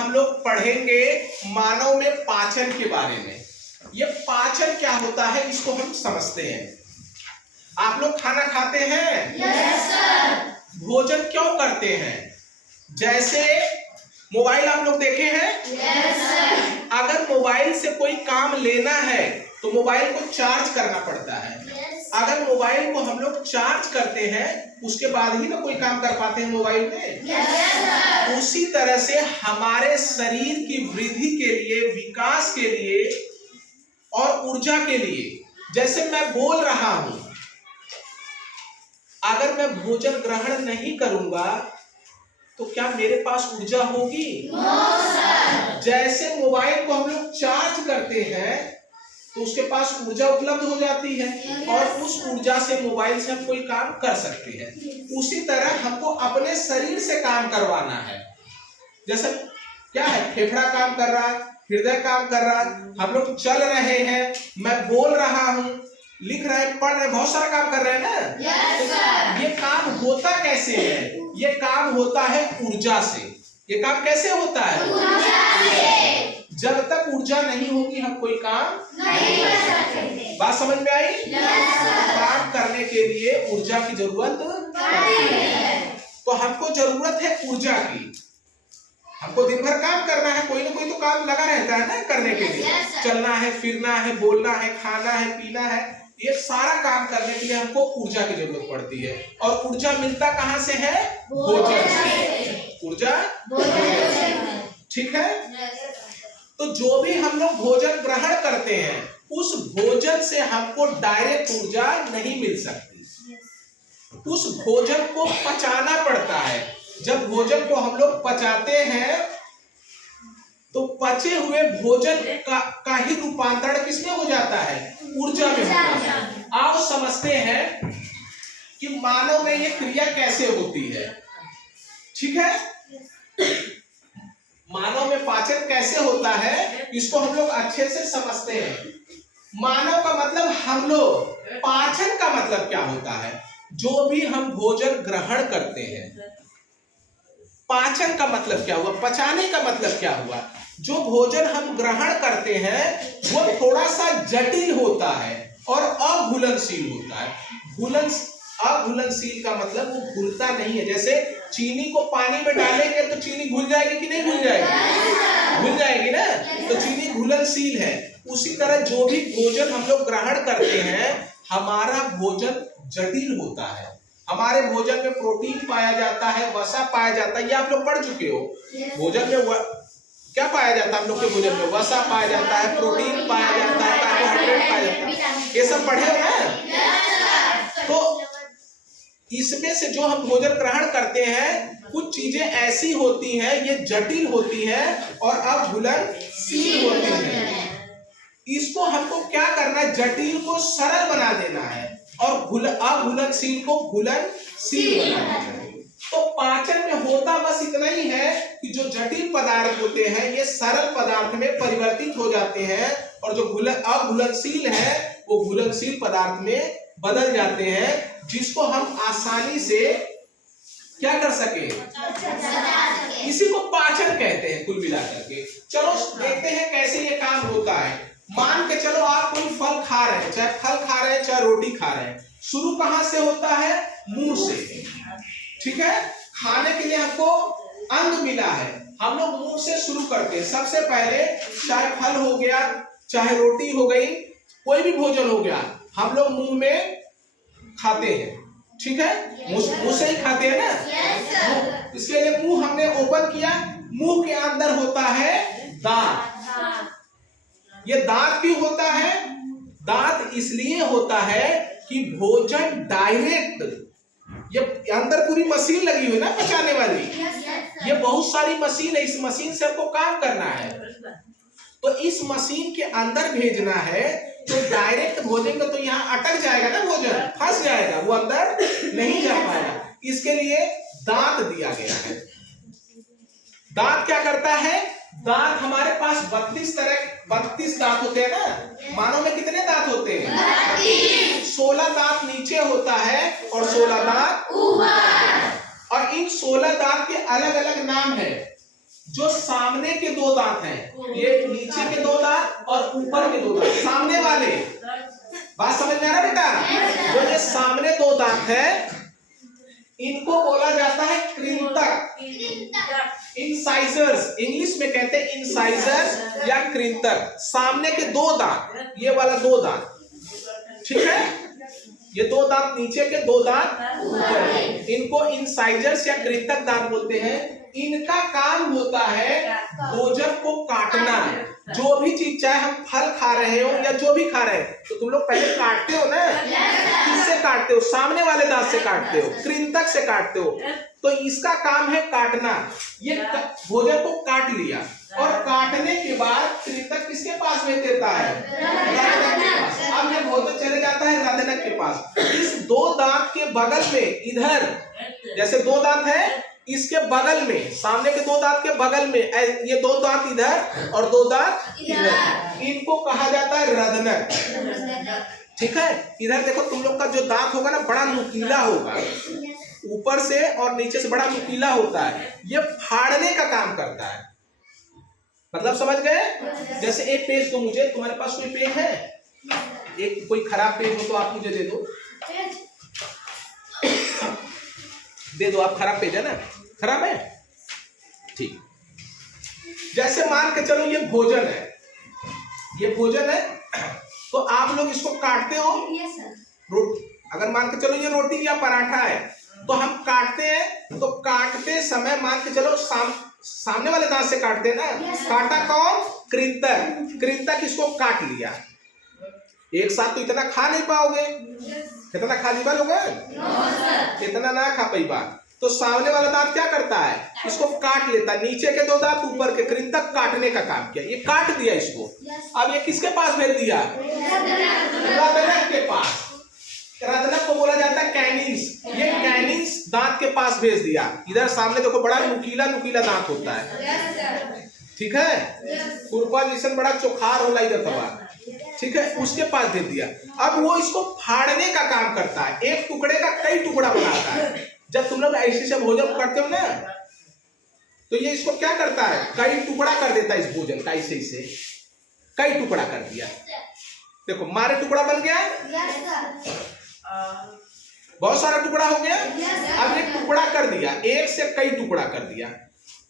हम लोग पढ़ेंगे मानव में पाचन के बारे में। ये पाचन क्या होता है इसको हम समझते हैं। आप लोग खाना खाते हैं? Yes sir. भोजन क्यों करते हैं? जैसे मोबाइल आप लोग देखे हैं? Yes sir. अगर मोबाइल से कोई काम लेना है तो मोबाइल को चार्ज करना पड़ता है। अगर मोबाइल को हम लोग चार्ज करते हैं उसके बाद ही ना कोई काम कर पाते हैं मोबाइल में। yes, उसी तरह से हमारे शरीर की वृद्धि के लिए, विकास के लिए और ऊर्जा के लिए, जैसे मैं बोल रहा हूं, अगर मैं भोजन ग्रहण नहीं करूंगा तो क्या मेरे पास ऊर्जा होगी? no, जैसे मोबाइल को हम लोग चार्ज करते हैं तो उसके पास ऊर्जा उपलब्ध हो जाती है और उस ऊर्जा से मोबाइल से हम कोई काम कर सकते हैं। उसी तरह हमको अपने शरीर से काम करवाना है। जैसे क्या है, फेफड़ा काम कर रहा है, हृदय काम कर रहा है, हम लोग चल रहे हैं, मैं बोल रहा हूँ, लिख रहे हैं, पढ़ रहे हैं, बहुत सारा काम कर रहे हैं ना। yes, ये काम होता कैसे है? ये काम होता है ऊर्जा से। ये काम कैसे होता है? ऊर्जा से। जब तक ऊर्जा नहीं होगी हम कोई काम नहीं कर सकते। बात समझ में आई? yes, काम करने के लिए ऊर्जा की जरूरत है। तो हमको जरूरत है ऊर्जा की। हमको दिन भर काम करना है, कोई ना कोई तो काम लगा रहता है ना करने के लिए। yes, चलना है, फिरना है, बोलना है, खाना है, पीना है, ये सारा काम करने के लिए हमको ऊर्जा की जरूरत पड़ती है। और ऊर्जा मिलता कहाँ से है? भोजन से। ऊर्जा ठीक है। तो जो भी हम लोग भोजन ग्रहण करते हैं उस भोजन से हमको डायरेक्ट ऊर्जा नहीं मिल सकती। उस भोजन को पचाना पड़ता है। जब भोजन को हम लोग पचाते हैं तो पचे हुए भोजन का ही रूपांतरण किसमें हो जाता है? ऊर्जा में होता है। आओ समझते हैं कि मानव में ये क्रिया कैसे होती है। ठीक है, मानव में पाचन कैसे होता है इसको हम लोग अच्छे से समझते हैं। मानव का मतलब हम लोग, पाचन का मतलब क्या होता है? जो भी हम भोजन ग्रहण करते हैं। पाचन का मतलब क्या हुआ? पचाने का मतलब क्या हुआ? जो भोजन हम ग्रहण करते हैं वो थोड़ा सा जटिल होता है और अघुलनशील होता है। अघुलनशील का मतलब वो घुलता नहीं है। जैसे चीनी को पानी में डालेंगे तो चीनी घुल जाएगी कि नहीं घुल जाएगी? घुल जाएगी ना, तो चीनी घुलनशील है। उसी तरह जो भी भोजन हम लोग ग्रहण करते हैं हमारा भोजन जटिल होता है। हमारे भोजन में प्रोटीन पाया जाता है, वसा पाया जाता है, ये आप लोग पढ़ चुके हो। भोजन में क्या पाया जाता है? हम लोग के भोजन में वसा पाया जाता है, प्रोटीन पाया जाता है, कार्बोहाइड्रेट पाया जाता है, ये सब पढ़े हो ना। तो इसमें से जो हम भोजन ग्रहण करते हैं कुछ चीजें ऐसी होती हैं, ये जटिल होती हैं और अघुलनशील होती हैं। इसको हमको क्या करना है? जटिल को सरल बना देना है और अघुलनशील को घुलनशील बनाना है। तो पाचन में होता बस इतना ही है कि जो जटिल पदार्थ होते हैं ये सरल पदार्थ में परिवर्तित हो जाते हैं और जो अघुलनशील है वो घुलनशील पदार्थ में बदल जाते हैं, जिसको हम आसानी से क्या कर सके? इसी को पाचन कहते हैं कुल मिलाकर के। चलो देखते हैं कैसे ये काम होता है। मान के चलो आप कोई फल खा रहे हैं, चाहे फल खा रहे हैं चाहे रोटी खा रहे हैं। शुरू कहां से होता है? मुंह से। ठीक है, खाने के लिए हमको अंग मिला है, हम लोग मुंह से शुरू करते हैं। सबसे पहले चाहे फल हो गया, चाहे रोटी हो गई, कोई भी भोजन हो गया, हम लोग मुंह में खाते हैं। ठीक है, मुंह से ही खाते हैं ना। इसके लिए मुंह हमने ओपन किया, मुंह के अंदर होता है दांत। ये दांत क्यों होता है? दांत इसलिए होता है कि भोजन डायरेक्ट, ये अंदर पूरी मशीन लगी हुई है ना पचाने वाली, ये बहुत सारी मशीन है, इस मशीन से हमको काम करना है। तो इस मशीन के अंदर भेजना है तो डायरेक्ट भोजन का तो यहाँ अटक जाएगा ना, भोजन फंस जाएगा, वो अंदर नहीं जा पाएगा। इसके लिए दांत दिया गया है। दांत क्या करता है? दांत हमारे पास 32 दांत होते हैं ना। मानव में कितने दांत होते हैं? 16 दांत नीचे होता है और 16 दांत ऊपर। और इन 16 दांत के अलग अलग नाम है। जो सामने के दो दांत हैं, ये नीचे के दो दांत और ऊपर के दो दांत, सामने वाले, बात समझ में आ रहा बेटा? जो ये सामने दो दांत है इनको बोला जाता है कृंतक, इंसाइजर्स, इंग्लिश में कहते हैं इंसाइजर या कृंतक। सामने के दो दांत, ये वाला दो दांत, ठीक है, ये दो दांत नीचे के, दो दांत ऊपर के, इनको इंसाइजर्स या कृंतक दांत बोलते हैं। इनका काम होता है भोजन को काटना। जो भी चीज, चाहे हम फल खा रहे हो या जो भी खा रहे हैं, तो तुम लोग पहले काटते हो ना, किससे काटते हो? सामने वाले दांत से काटते हो, कृंतक से काटते हो। तो इसका काम है काटना। ये भोजन को काट लिया और काटने के बाद कृंतक किसके पास भेज देता है? रदनक के पास। अब ये भोजन चले जाता है रदनक के पास। इस दो दांत के बगल में, इधर जैसे दो दांत है, इसके बगल में, सामने के दो दांत के बगल में, ये दो दांत इधर और दो दांत इधर, इनको कहा जाता है रदनक, ठीक है। इधर देखो, तुम लोग का जो दांत होगा ना, बड़ा नुकीला होगा, ऊपर से और नीचे से बड़ा नुकीला होता है। ये फाड़ने का काम करता है, मतलब समझ गए? जैसे एक पेज दो मुझे, तुम्हारे पास कोई पेज है? एक कोई खराब पेज हो तो आप मुझे दे दो, दे दो। आप खराब पेज है ना? खराब है, ठीक। जैसे मान के चलो ये भोजन है, ये भोजन है, तो आप लोग इसको काटते हो। रोटी, अगर मान के चलो ये रोटी या पराठा है, तो हम काटते हैं, तो काटते समय मान के चलो सामने वाले दांत से काटते हैं ना। काटा कौन? कृंतक। कृंतक इसको काट लिया। एक साथ तो इतना खा नहीं पाओगे, कितना खा नहीं पाओगे? इतना ना खा पाई बात। तो सामने वाला दांत क्या करता है? इसको काट लेता है, नीचे के दो दांत, ऊपर के। कृंतक काटने का काम किया, ये काट दिया इसको। अब ये किसके पास भेज दिया? रदनक के पास। रदनक को बोला जाता है कैनिस। ये कैनिस दांत के पास भेज दिया। इधर सामने देखो, बड़ा नुकीला नुकीला दांत होता है, ठीक है, खुरपा जैसे बड़ा चोखार होला इधर तबा, ठीक है, उसके पास दे दिया। अब वो इसको फाड़ने का काम करता है, एक टुकड़े का कई टुकड़ा बनाता है। जब तुम लोग ऐसे से भोजन करते हो ना, तो ये इसको क्या करता है? कई टुकड़ा कर देता है इस भोजन का, ऐसे से कई टुकड़ा कर दिया। देखो, मारे टुकड़ा बन गया, बहुत सारा टुकड़ा हो गया। अब एक टुकड़ा कर दिया, एक से कई टुकड़ा कर दिया।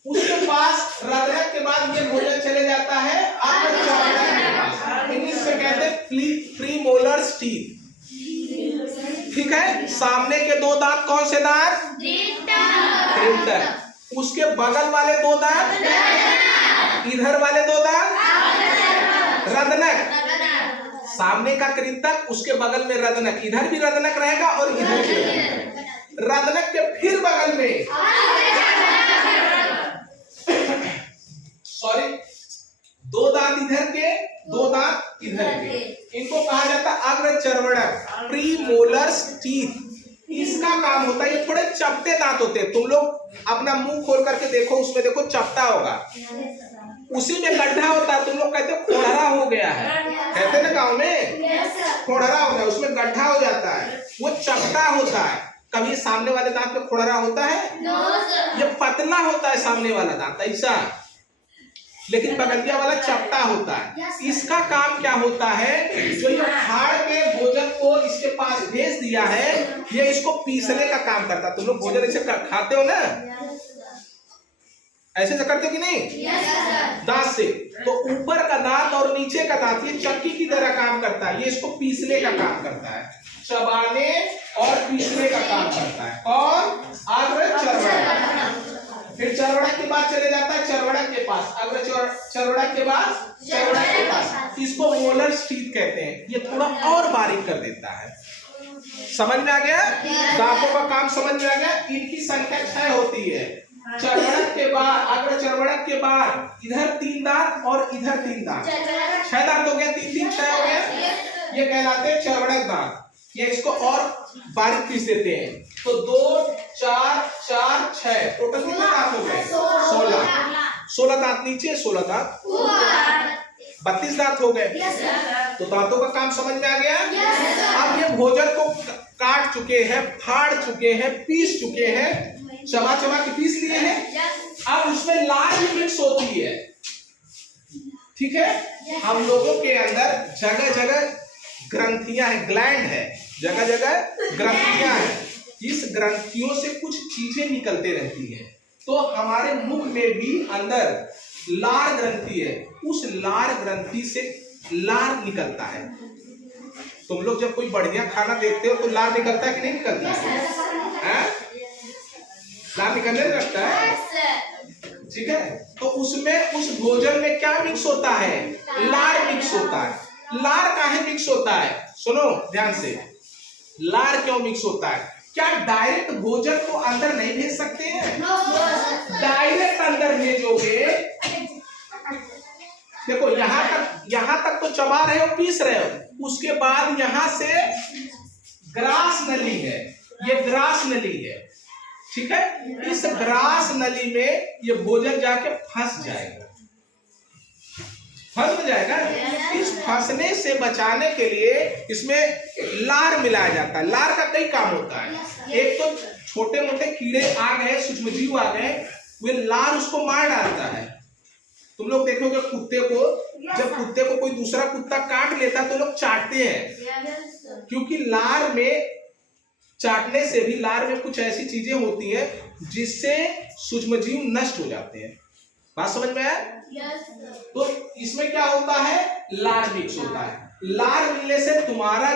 उसके पास रदनक के बाद ये भोजन चले जाता है अग्रचर्वणक के पास। इंग्लिश में कहते हैं प्रीमोलर्स टीथ, ठीक है। सामने के दो दांत कौन से दांत? कृंतक। उसके बगल वाले दो दांत, इधर वाले दो दांत रदनक। सामने का कृंतक, उसके बगल में रदनक। इधर भी रदनक रहेगा और इधर भी रदनक। रदनक के फिर बगल में, सॉरी, दो दांत इधर के, दो दांत इधर के, इनको कहा जाता है अग्रचर्वणक, प्रीमोलर्स टीथ। इसका काम होता है, ये थोड़े चपटे दांत होते हैं। तुम लोग अपना मुंह खोल करके देखो, उसमें देखो चपटा होगा, उसी में गड्ढा होता है। तुम लोग कहते हो खोड़रा हो गया है, कहते ना गांव में, खोड़रा हो गया, उसमें गड्ढा हो जाता है, वो चपटा होता है। कभी सामने वाले दांत में खोड़रा होता है? ये पतला होता है सामने वाला दांत, ऐसा, लेकिन बगलिया वाला चपटा होता है। इसका काम क्या होता है? जो ये फाड़ के भोजन को इसके पास भेज दिया है, ये इसको पीसने का काम करता है। तुम लोग भोजन ऐसे खाते हो ना, ऐसे से करते हो कि नहीं? दांत से। तो ऊपर का दांत और नीचे का दांत ये चक्की की तरह काम करता है, ये इसको पीसने का काम करता है, चबाने और पीसने का काम करता है। कौन? अग्रचर्वणक। फिर चर्वणक के बाद चले जाता है चर्वणक के पास, अग्रचर्वणक के बाद चर्वणक के पास। इसको मोलर्स टीथ कहते हैं। ये थोड़ा और बारीक कर देता है। समझ में आ गया? दांतों का काम समझ में आ गया? इनकी संख्या 6 होती है। चर्वणक के बाद, अग्रचर्वणक के बाद इधर 3 दांत और इधर 3 दांत, 6 दांत हो गया, 3 3 6 हो गया। ये कहलाते हैं चर्वणक दांत। ये इसको और बारीक पीस देते हैं। तो 2 4 4 6 टोटल कितने दांत हो गए? 16 दांत नीचे, 16 दांत, 32 दांत हो गए। तो दांतों का काम समझ में आ गया? अब ये भोजन को काट चुके हैं, फाड़ चुके हैं, पीस चुके हैं, चबा चबा के पीस लिए हैं, अब उसमें लार भी मिक्स होती है, ठीक है। हम लोगों के अंदर जगह जगह ग्रंथियां हैं, ग्लैंड है, जगह जगह ग्रंथियां हैं। इस ग्रंथियों से कुछ चीजें निकलते रहती है। तो हमारे मुख में भी अंदर लार ग्रंथि है, उस लार ग्रंथि से लार निकलता है। तुम लोग जब कोई बढ़िया खाना देखते हो तो लार निकलता है कि नहीं निकलता है? लार निकलने लगता है, ठीक है। तो उसमें उस भोजन में क्या मिक्स होता है? लार मिक्स होता है। लार काहे मिक्स होता है? सुनो ध्यान से, लार क्यों मिक्स होता है? क्या डायरेक्ट भोजन को अंदर नहीं भेज सकते हैं? डायरेक्ट अंदर भेजोगे, देखो यहां तक तो चबा रहे हो, पीस रहे हो, उसके बाद यहां से ग्रास नली है, ये ग्रास नली है, ठीक है। इस ग्रास नली में ये भोजन जाके फंस जाएगा, फंस जाएगा। इस फंसने से बचाने के लिए इसमें लार मिलाया जाता है। लार का कई काम होता है। एक तो छोटे मोटे कीड़े आ गए, सूक्ष्मजीव आ गए, वे लार उसको मार डालता है। तुम लोग देखोगे कुत्ते को, जब कुत्ते को कोई दूसरा कुत्ता काट लेता तो लोग चाटते हैं, क्योंकि लार में, चाटने से भी लार में कुछ ऐसी चीजें होती हैं जिससे सूक्ष्मजीव नष्ट हो जाते हैं। बात समझ में आया? तो इसमें क्या होता है? लार मिक्स होता है। लार मिलने से तुम्हारा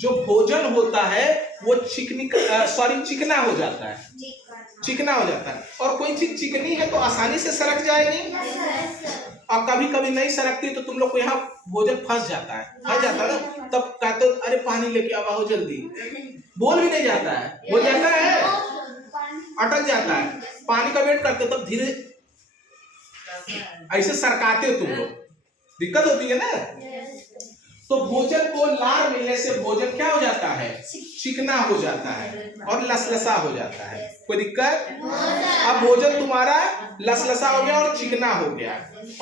जो भोजन होता है वो चिकना हो जाता है, चिकना हो जाता है। और कोई चीज चिकनी है तो आसानी से सरक जाएगी, और कभी कभी नहीं सरकती तो तुम लोग को यहाँ भोजन फंस जाता है ना, तब कहते हो अरे पानी लेके आओ जल्दी, बोल भी नहीं जाता है, हो जाता है, अटक जाता है। पानी का वेट करते तब धीरे ऐसे सरकाते हो तुम लोग, दिक्कत होती है ना। तो भोजन को लार मिलने से भोजन क्या हो जाता है? चिकना हो जाता है और लसलसा हो जाता है। कोई दिक्कत? अब भोजन तुम्हारा लसलसा हो गया और चिकना हो गया,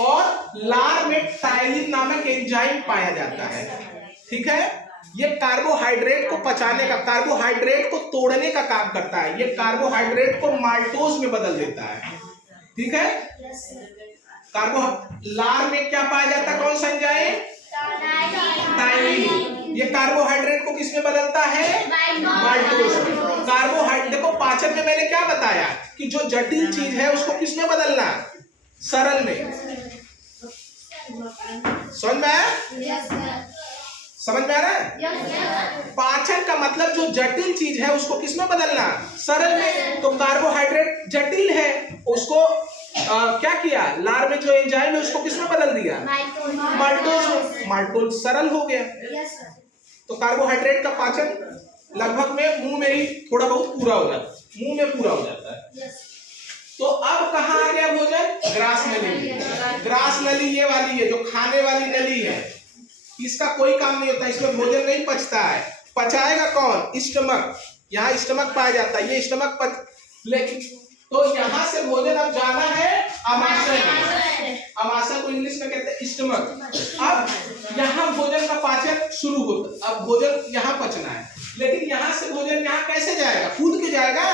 और लार में टाइलिन नामक एंजाइम पाया जाता है, ठीक है। ये कार्बोहाइड्रेट को पचाने का, कार्बोहाइड्रेट को तोड़ने का काम करता है। ये कार्बोहाइड्रेट को माल्टोज में बदल देता है, ठीक है। लार में क्या पाया जाता है? कौन सा एंजाइम? टाइलिन। ये कार्बोहाइड्रेट को किस में बदलता है? माल्टोज में। कार्बोहाइड्रेट, देखो पाचन में मैंने क्या बताया कि जो जटिल चीज है उसको किस में बदलना? सरल में। समझ में आया? समझ में आ रहा है? पाचन का मतलब जो जटिल चीज है उसको किस में बदलना? सरल में। तो कार्बोहाइड्रेट जटिल है, उसको क्या किया? लार में जो एंजाइम है उसको किस में बदल दिया? माल्टोज में। माल्टोज सरल हो गया। तो कार्बोहाइड्रेट का पाचन लगभग में मुंह में ही थोड़ा बहुत पूरा हो जाता है, मुंह में पूरा हो जाता है। तो अब कहाँ आ गया भोजन? ग्रास नली। ग्रास नली ये वाली है जो खाने वाली नली है, इसका कोई काम नहीं होता, इसमें भोजन नहीं पचता है। पचाएगा कौन? स्टमक। यहाँ स्टमक पाया जाता है, ये स्टमक लेकिन तो यहाँ से भोजन अब जाना है आमाशय में। आमाशय को इंग्लिश में कहते हैं स्टमक। अब यहाँ भोजन का पाचन शुरू होता है, अब भोजन यहाँ पचना है, लेकिन यहाँ से भोजन यहाँ कैसे जाएगा? कूद के जाएगा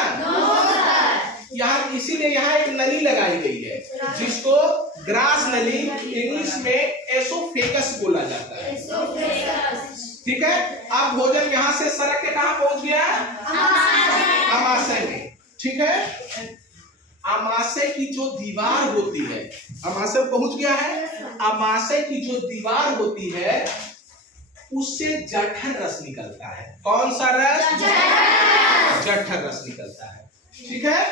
यहाँ, इसीलिए यहाँ एक नली लगाई गई है जिसको ग्रास नली, इंग्लिश में एसोफेगस बोला जाता है, ठीक है। अब भोजन यहाँ से सरक के कहाँ पहुंच गया? आमाशय में, ठीक है। आमाशय की जो दीवार होती है, आमाशय पहुंच गया है, आमाशय की जो दीवार होती है उससे जठर रस निकलता है। कौन सा रस? जठर रस निकलता है, ठीक है।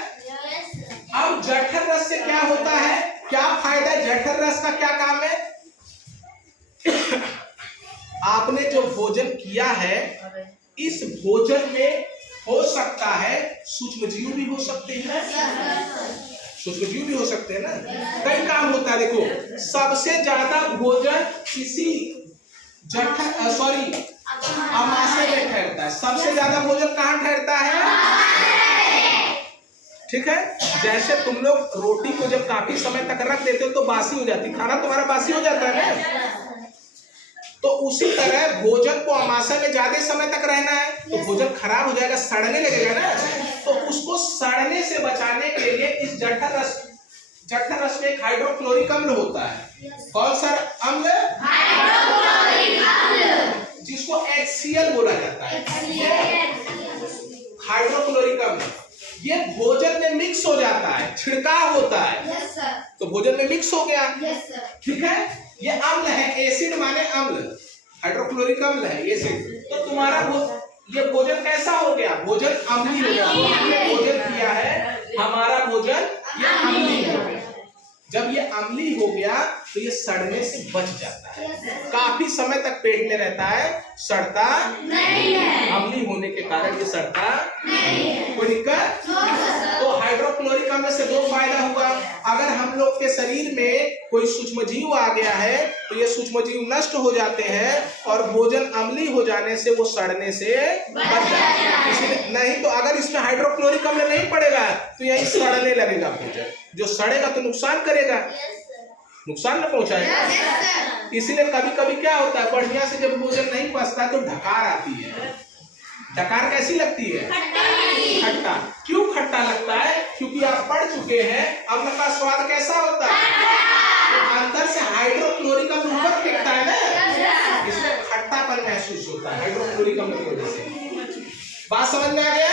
अब जठर रस से क्या होता है? क्या फायदा है? जठर रस का क्या काम है? आपने जो भोजन किया है, इस भोजन में हो सकता है सूक्ष्मजीव भी हो सकते हैं, सूक्ष्मजीव भी हो सकते हैं ना, कई काम होता है। देखो सबसे ज्यादा भोजन इसी आमाशय में ठहरता है। सबसे ज्यादा भोजन कहाँ ठहरता है? ठीक है। जैसे तुम लोग रोटी को जब काफी समय तक रख देते हो तो बासी हो जाती, खाना तुम्हारा बासी हो जाता है ना। तो उसी तरह भोजन को आमाशय में ज्यादा समय तक रहना है तो भोजन खराब हो जाएगा, सड़ने लगेगा ना। तो उसको सड़ने से बचाने के लिए इस जठर रस में एक हाइड्रोक्लोरिक अम्ल होता है। कौन सा अम्ल? हाइड्रोक्लोरिक अम्ल, जिसको HCl बोला जाता है, हाइड्रोक्लोरिक अम्ल। ये भोजन में मिक्स हो जाता है, छिड़काव होता है, यस सर, तो भोजन में मिक्स हो गया। यस सर, ठीक है, ये अम्ल है, एसिड माने अम्ल, हाइड्रोक्लोरिक अम्ल है एसिड। तो तुम्हारा ये भोजन कैसा हो गया? भोजन अम्लीय हो गया। हमने भोजन किया है, हमारा भोजन ये अम्लीय हो गया। जब ये अम्लीय हो गया तो ये सड़ने से बच जाता है, काफी समय तक पेट में रहता है, सड़ता नहीं है, अम्लीय होने के कारण ये सड़ता नहीं है। कोई दिक्कत? तो हाइड्रोक्लोरिक अम्ल से दो फायदा हुआ। अगर हम लोग के शरीर में कोई सूक्ष्मजीव आ गया है तो ये सूक्ष्मजीव नष्ट हो जाते हैं और भोजन अम्लीय हो जाने से वो सड़ने से बच जाता है। इसलिए नहीं तो अगर इसमें हाइड्रोक्लोरिक अम्ल नहीं पड़ेगा तो यही सड़ने लगेगा भोजन, जो सड़ेगा तो नुकसान करेगा, नुकसान न पहुंचाएगा। इसलिए कभी कभी क्या होता है, बढ़िया से जब भोजन नहीं पचता तो ढकार आती है। ढकार कैसी लगती है? खट्टा। क्यों खट्टा लगता है? क्योंकि आप पढ़ चुके हैं अम्ल का स्वाद कैसा होता है, तो अंदर से हाइड्रोक्लोरिक अम्ल ऊपर फेंकता है ना, इसलिए खट्टापन महसूस होता है हाइड्रोक्लोरिक अम्ल की वजह से। बात समझ में आ गया?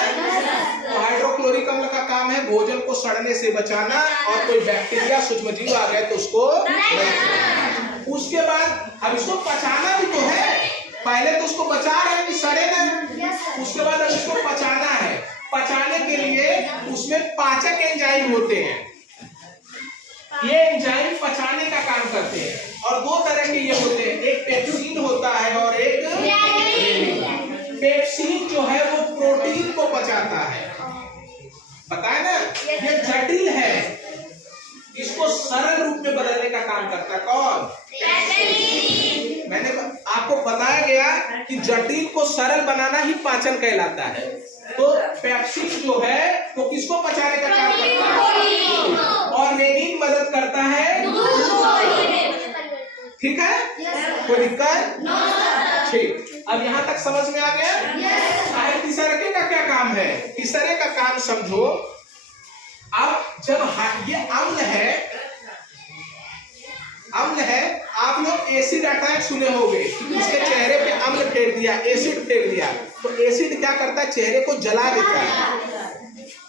तो हाइड्रोक्लोरिक अम्ल का काम है भोजन को सड़ने से बचाना, और कोई बैक्टीरिया सूक्ष्मजीव आ गए तो उसको नहीं। उसके बाद अब इसको पचाना भी तो है, पहले तो उसको बचा रहे हैं कि सड़े ना, उसके बाद अब इसको पचाना है। पचाने के लिए उसमें पाचक एंजाइम होते हैं, ये एंजाइम पचाने का काम करते हैं, और दो तरह के ये होते हैं, एक पेप्सिन होता है और एक रेनिन। पेप्सिन जो है वो प्रोटीन को पचाता है, पता है ना, ये जटिल है, इसको सरल रूप में बदलने का काम करता है। कौन? मैंने आपको बताया गया कि जटिल को सरल बनाना ही पाचन कहलाता है। तो पेप्सिन जो है वो किसको पचाने का काम करता है, और रेनिन मदद करता है। ठीक है, कोई दिक्कत? ठीक, अब यहाँ तक समझ में आ गया? तीसरे का क्या काम है? तीसरे का काम समझो। अब जब ये अम्ल है, आप लोग एसिड अटैक सुने होंगे, उसके चेहरे पे अम्ल फेंक दिया, एसिड फेंक दिया, तो एसिड क्या करता है? चेहरे को जला देता है।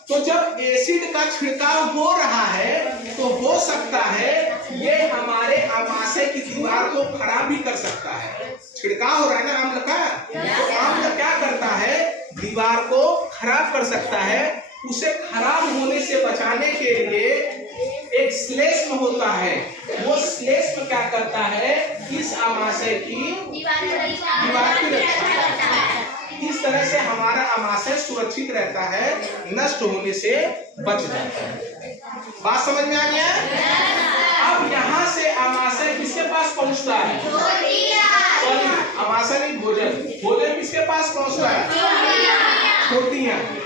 तो जब एसिड का छिड़काव हो रहा है तो हो सकता है ये हमारे आमाशय की दीवार को खराब भी कर सकता है। छिड़काव हो रहा है ना अम्ल का, तो अम्ल क्या करता है? दीवार को खराब कर सकता है। उसे खराब होने से बचाने के लिए एक श्लेष्म होता है, वो श्लेष्म क्या करता है? इस आमाशय की दीवार की रक्षा करता है। इस तरह से हमारा आमाशय सुरक्षित रहता है, नष्ट होने से बच जाता है। बात समझ में आ गया? अब यहाँ से आमाशय किसके पास पहुँचता है? आमाशय नहीं, भोजन किसके पास पहुँचता है? छोटी आंत।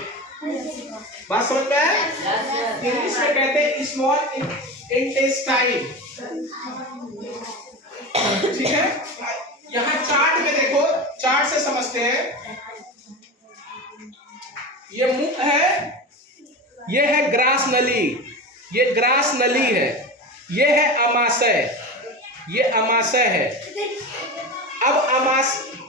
बात समझ में आया? इंग्लिश में कहते हैं स्मॉल इंटेस्टाइन। ठीक है, यहाँ चार्ट में देखो, चार्ट से समझते हैं। ये मुख है, ये है ग्रास नली, ये ग्रास नली है, ये है आमाशय, ये आमाशय है। अब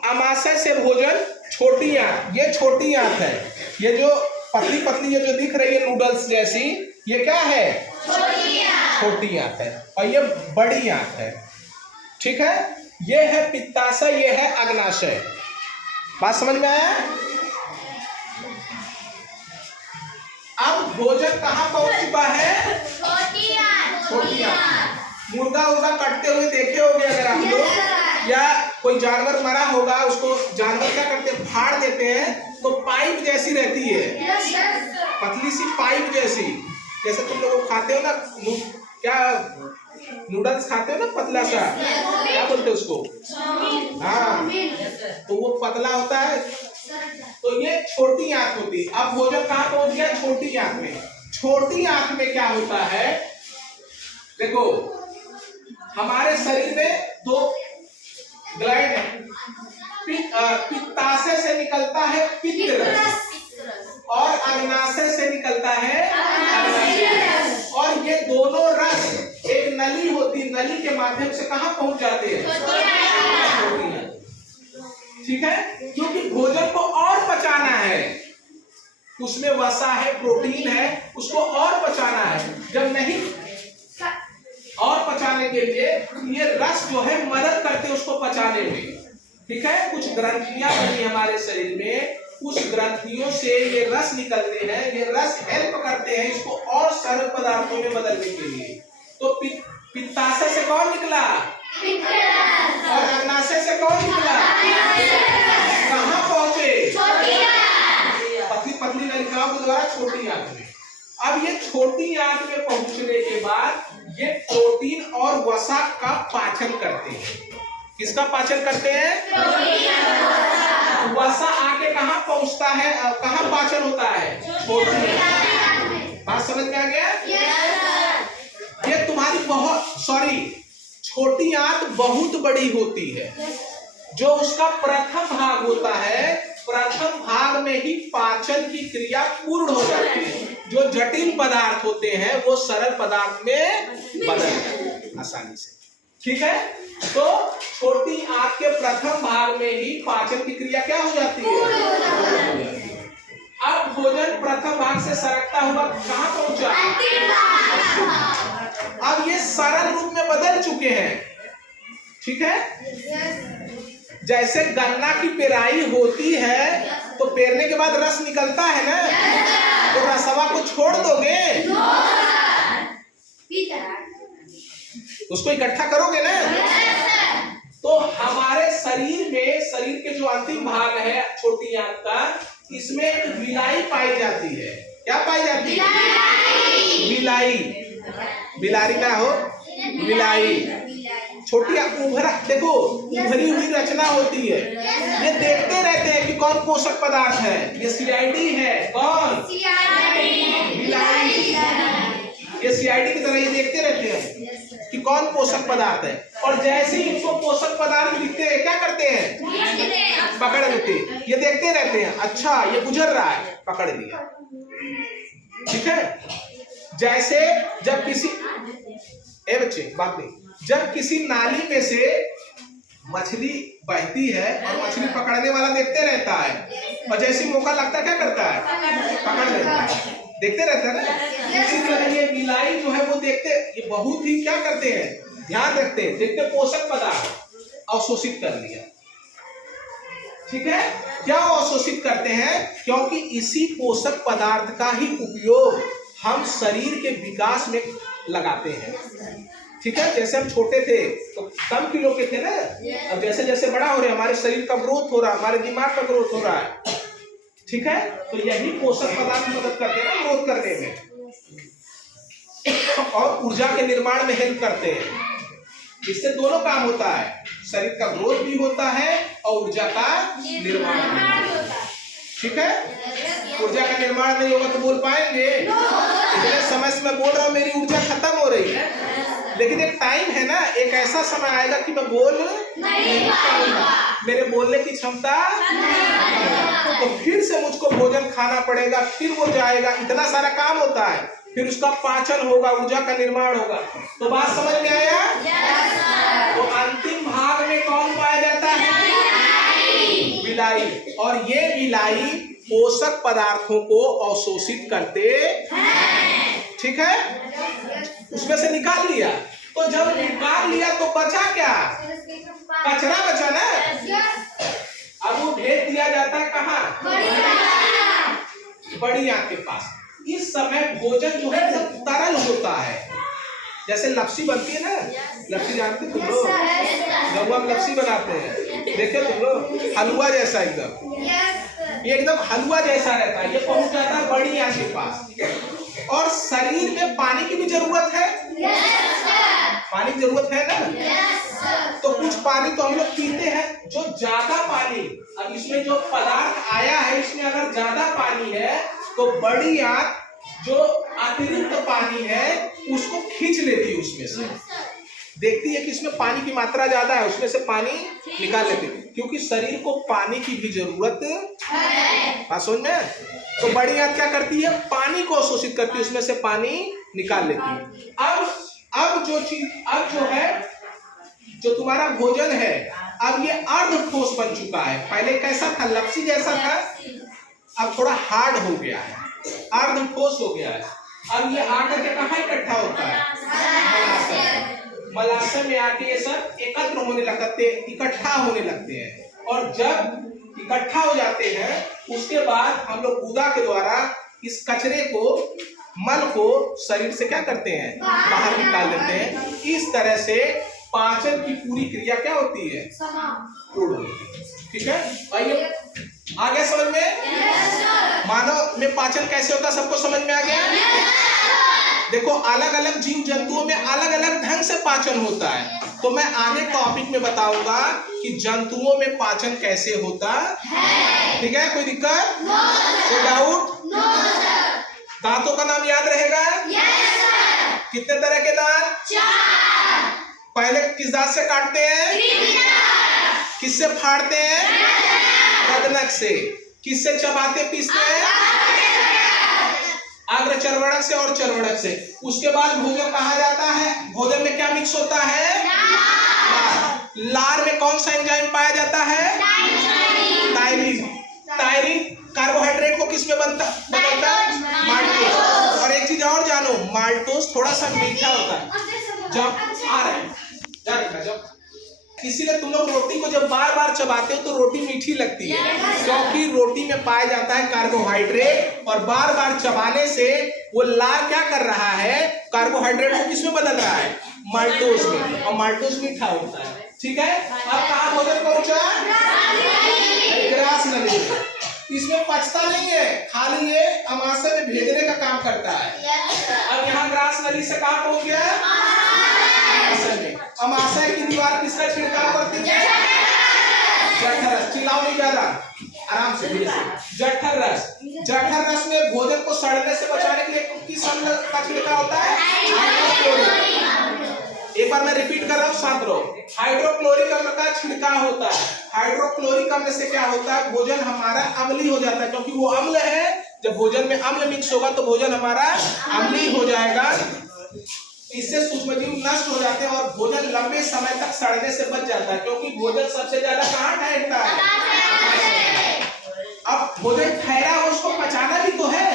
आमाशय से भोजन छोटी आंत, ये छोटी आंत है, ये जो पतली पतली ये जो दिख रही है नूडल्स जैसी, ये क्या है? छोटी आंत है, और ये बड़ी आंत है। ठीक है, ये है पित्ताशय, ये है अग्नाशय। बात समझ में आया? अब भोजन कहाँ पहुंच चुका है? छोटी आंत। मुर्गा उर्गा कटते हुए देखे होंगे अगर आप लोग, या कोई जानवर मरा होगा, उसको जानवर क्या करते हैं? फाड़ देते हैं, तो पाइप जैसी रहती है, पतली सी पाइप जैसी, जैसे तुम लोग खाते हो ना, क्या नूडल्स खाते हो ना, पतला सा, क्या बोलते हैं उसको? हाँ, तो वो पतला होता है। तो ये छोटी आंत होती है। अब भोजन कहाँ पहुंच गया? छोटी आंत में। छोटी आंत में क्या होता है? देखो, हमारे शरीर में दो ग्लैंड है। पित्ताशय से निकलता है पित्त रस और अग्नाशय से निकलता है अग्नाशय रस। और ये दोनों रस एक नली होती, नली के माध्यम से कहाँ पहुंच जाते हैं? छोटी आंत। ठीक है, क्योंकि भोजन को और पचाना है, उसमें वसा है, प्रोटीन है, उसको और पचाना है। जब नहीं और पचाने के लिए ये रस जो है मदद करते हैं उसको पचाने में। ठीक है, कुछ ग्रंथियां बनी हमारे शरीर में, उस ग्रंथियों से ये रस निकलते हैं, ये रस हेल्प करते हैं इसको और सरल पदार्थों में बदलने के लिए। तो पित्ताशय से कौन निकला? और अग्नाशय से कौन निकला? कहाँ पहुंचे? पतली पतली नलिकाओं के द्वारा छोटी आंत में। अब ये छोटी आंत में पहुंचने के बाद ये प्रोटीन और वसा का पाचन करते हैं। किसका पाचन करते हैं? वसा आके कहाँ पहुंचता है, कहाँ पाचन होता है? छोटी आंत। बात समझ में आ गया? ये तुम्हारी छोटी आंत बहुत बड़ी होती है। जो उसका प्रथम भाग होता है, प्रथम भाग में ही पाचन की क्रिया पूर्ण हो जाती है। जो जटिल पदार्थ होते हैं वो सरल पदार्थ में बदल जाते हैं आसानी से। ठीक है, तो छोटी आंत के प्रथम भाग में ही पाचन की क्रिया क्या हो जाती है? अब भोजन प्रथम भाग से सरकता हुआ कहाँ पहुंचा? अब ये सरल रूप में बदल चुके हैं। ठीक है, जैसे गन्ना की पेराई होती है तो पेरने के बाद रस निकलता है ना, तो रसवा को छोड़ दोगे? उसको इकट्ठा करोगे ना? तो हमारे शरीर में, शरीर के जो अंतिम भाग है छोटी आंत का, इसमें एक विलाई पाई जाती है। क्या पाई जाती है? विलाई। बिलारी ना हो, विलाई। छोटी उभरा, देखो उभरी हुई रचना होती है। ये देखते रहते हैं कि कौन पोषक पदार्थ है। ये सीआईडी है। कौन? बिलारी। ये सीआईडी की तरह ये देखते रहते हैं कि कौन पोषक पदार्थ है। और जैसे ही इनको पोषक पदार्थ दिखते हैं क्या करते हैं? पकड़ लेते। ये देखते रहते हैं, अच्छा ये गुजर रहा है, पकड़ लिया। ठीक है, जैसे जब किसी बच्चे बात नहीं, जब किसी नाली में से मछली बहती है और मछली पकड़ने वाला देखते रहता है, और जैसे मौका लगता है क्या करता है? पकड़ लेता है। देखते रहता है ना। इसी तरह ये विलाई जो है वो देखते, ये बहुत ही क्या करते हैं? ध्यान रखते हैं, देखते पोषक पदार्थ अवशोषित कर लिया। ठीक है, क्या अवशोषित करते हैं? क्योंकि इसी पोषक पदार्थ का ही उपयोग हम शरीर के विकास में लगाते हैं। ठीक है, जैसे हम छोटे थे तो कम किलो के थे ना, अब जैसे जैसे बड़ा हो रहे हैं हमारे शरीर का ग्रोथ हो रहा है, हमारे दिमाग का ग्रोथ हो रहा है। ठीक है, तो यही पोषक पदार्थ मदद करते हैं ना ग्रोथ करने में, और ऊर्जा के निर्माण में हेल्प करते हैं। इससे दोनों काम होता है, शरीर का ग्रोथ भी होता है और ऊर्जा का निर्माण भी होता है। ठीक है, ऊर्जा का निर्माण नहीं होगा तो बोल पाएंगे? इतने समय से मैं बोल रहा हूँ, मेरी ऊर्जा खत्म हो रही है, लेकिन एक टाइम है ना, एक ऐसा समय आएगा कि मैं बोल नहीं पाऊंगा, मेरे बोलने की क्षमता नहीं, तो फिर से मुझको भोजन खाना पड़ेगा, फिर वो जाएगा, इतना सारा काम होता है, फिर उसका पाचन होगा, ऊर्जा का निर्माण होगा। तो बात समझ में आया? तो अंतिम भाग में कौन पाया जाता है? विलाई। और ये विलाई पोषक पदार्थों को अवशोषित करते हैं। ठीक है, उसमें से निकाल लिया, तो जब निकाल लिया तो बचा क्या? कचरा बचा ना। अब वो भेज दिया जाता है कहाँ? बड़ी आंत के पास। इस समय भोजन जो है एकदम तरल होता है, जैसे लपसी बनती है ना, लपसी जानते तुम लोग? गौवा में लपसी बनाते हैं, देखे तुम लोग? हलवा जैसा एकदम, ये एकदम हलवा जैसा रहता है। ये पहुंच जाता है बड़ी आंत के पास। और शरीर में पानी की भी जरूरत है। पानी की जरूरत है ना। तो कुछ पानी तो हम लोग पीते हैं, जो ज्यादा पानी, अब इसमें जो पदार्थ आया है इसमें अगर ज्यादा पानी है तो बड़ी आंत जो अतिरिक्त पानी है उसको खींच लेती है, उसमें से देखती है कि इसमें पानी की मात्रा ज्यादा है, उसमें से पानी निकाल लेते हैं, क्योंकि शरीर को पानी की भी जरूरत है। समझ में? तो बड़ी आंत क्या करती है? पानी को अवशोषित करती है, उसमें से पानी निकाल लेती है। अब जो है, जो तुम्हारा भोजन है, अब ये अर्ध ठोस बन चुका है। पहले कैसा था? लपसी जैसा था, अब थोड़ा हार्ड हो गया है, अर्ध ठोस हो गया है। अब ये आकर के कहाँ इकट्ठा होता है? मलाशय में आके ये सब एकत्र होने लगते, इकट्ठा होने लगते हैं। और जब इकट्ठा हो जाते हैं, उसके बाद हम लोग गुदा के द्वारा इस कचरे को, मल को शरीर से क्या करते हैं? बाहर निकाल देते हैं। इस तरह से पाचन की पूरी क्रिया क्या होती है? पूर्ण होती है। ठीक है, आइए आगे समझ में। मानव में पाचन कैसे होता है, सबको समझ में आ गया? देखो, अलग अलग जीव जंतुओं में अलग अलग ढंग से पाचन होता है। तो मैं आगे टॉपिक में बताऊंगा कि जंतुओं में पाचन कैसे होता है। ठीक है, कोई दिक्कत? कोई डाउट? दांतों का नाम याद रहेगा? कितने तरह के दांत? 4। पहले किस दांत से काटते हैं? किससे फाड़ते हैं? रदनक से। किससे चबाते पीसते हैं? अग्र चर्वणक से और चर्वणक से। उसके बाद भोजन कहा जाता है। भोजन में क्या मिक्स होता है? लार में कौन सा एंजाइम पाया जाता है? टायरिन। टायरिन कार्बोहाइड्रेट को किस में बदलता है? माल्टोज। और एक चीज और जानो, माल्टोज थोड़ा सा मीठा होता है। जब आ रहे हैं, जब इसीलिए तुम लोग रोटी को जब बार बार चबाते हो तो रोटी मीठी लगती है, क्योंकि रोटी में पाया जाता है कार्बोहाइड्रेट, और बार बार चबाने से वो लार क्या कर रहा है? कार्बोहाइड्रेट को किसमें बदल रहा है? माल्टोज में, और माल्टोज मीठा होता है। ठीक है, अब कहाँ भोजन पहुंचा? ग्रास नली। इसमें पचता नहीं है, खाली ये अमाशय में भेजने का काम करता है। अब यहाँ ग्रास नली से कहाँ पहुंच गया? अमाशय की दीवार किसका छिड़काव करती है? जठर रस। चिल्लाओ नहीं ज्यादा, आराम से, धीरे से। जठर रस। जठर रस में भोजन को सड़ने से बचाने के लिए किस अम्ल का छिड़काव होता है? एक बार मैं रिपीट कर रहा हूँ, साथ रहो। हाइड्रोक्लोरिक अम्ल का छिड़काव होता है। हाइड्रोक्लोरिक अम्ल से क्या होता है? भोजन हमारा अम्लीय हो जाता है, क्योंकि वो अम्ल है। जब भोजन में अम्ल मिक्स होगा तो भोजन हमारा अम्लीय हो जाएगा। इससे सूक्ष्मजीव नष्ट हो जाते हैं और भोजन लंबे समय तक सड़ने से बच जाता है, क्योंकि भोजन सबसे ज्यादा कहाँ ठहरता है? अब भोजन ठहरा है, उसको पचाना भी तो है।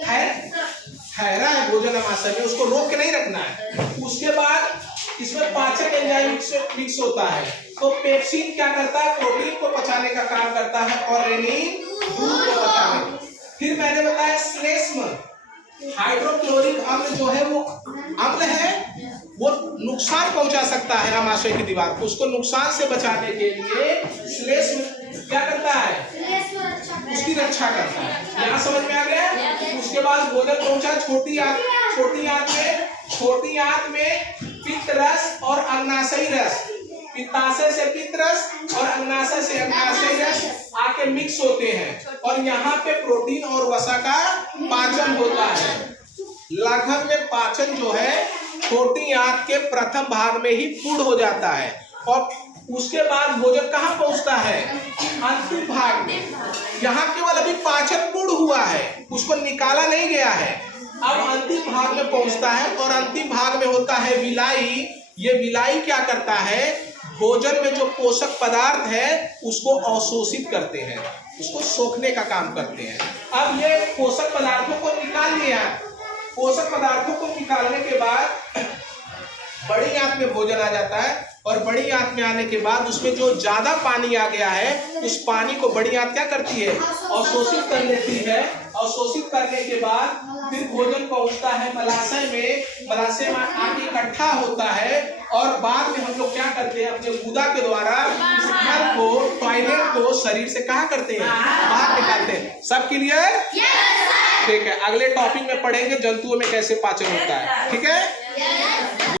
ठहरा है भोजन अमाशय में, उसको रोक के नहीं रखना है। उसके बाद इसमें पाचन एंजाइम मिक्स होता है। तो पेप्सिन क्या करता है? प्रोटीन को पचाने का काम करता है, और रेनिन दूध को पचाने। फिर मैंने बताया श्लेष्म। हाइड्रोक्लोरिक अम्ल जो है वो अम्ल है, वो नुकसान पहुंचा सकता है अमाशय की दीवार को। उसको नुकसान से बचाने के लिए श्लेष्म क्या करता है? उसकी रक्षा करता है। यहाँ समझ में आ गया? उसके बाद भोजन पहुंचा छोटी आंत। छोटी आंत में पित्त रस और अग्नाशयी रस, पित्ताशय से पित्त रस और अग्नाशय से अग्नाशयी रस आके मिक्स होते हैं, और यहाँ पे प्रोटीन और वसा का पाचन होता है। लगभग में पाचन जो है छोटी आंत के प्रथम भाग में ही पूर्ण हो जाता है, और उसके बाद भोजन कहाँ पहुंचता है? अंतिम भाग में। यहाँ केवल अभी पाचन पूर्ण हुआ है, उसको निकाला नहीं गया है। अब अंतिम भाग में पहुंचता है, और अंतिम भाग में होता है विलाई। ये विलाई क्या करता है? भोजन में जो पोषक पदार्थ है उसको अवशोषित करते हैं, उसको सोखने का काम करते हैं। अब ये पोषक पदार्थों को निकाल लिया। पोषक पदार्थों को निकालने के बाद बड़ी आंत में भोजन आ जाता है, और बड़ी आंत में आने के बाद उसमें जो ज्यादा पानी आ गया है, उस पानी को बड़ी आंत क्या करती है? अवशोषित कर लेती है। अवशोषित करने के बाद फिर भोजन पहुंचता है मलाशय में। मलाशय में आके इकट्ठा होता है, और बाद में हम लोग क्या करते हैं? अपने गुदा के द्वारा इस मल को, टॉयलेट को शरीर से कहाँ करते हैं? बाहर निकालते हैं। सब क्लियर? ठीक है, अगले टॉपिक में पढ़ेंगे जंतुओं में कैसे पाचन होता है। ठीक है।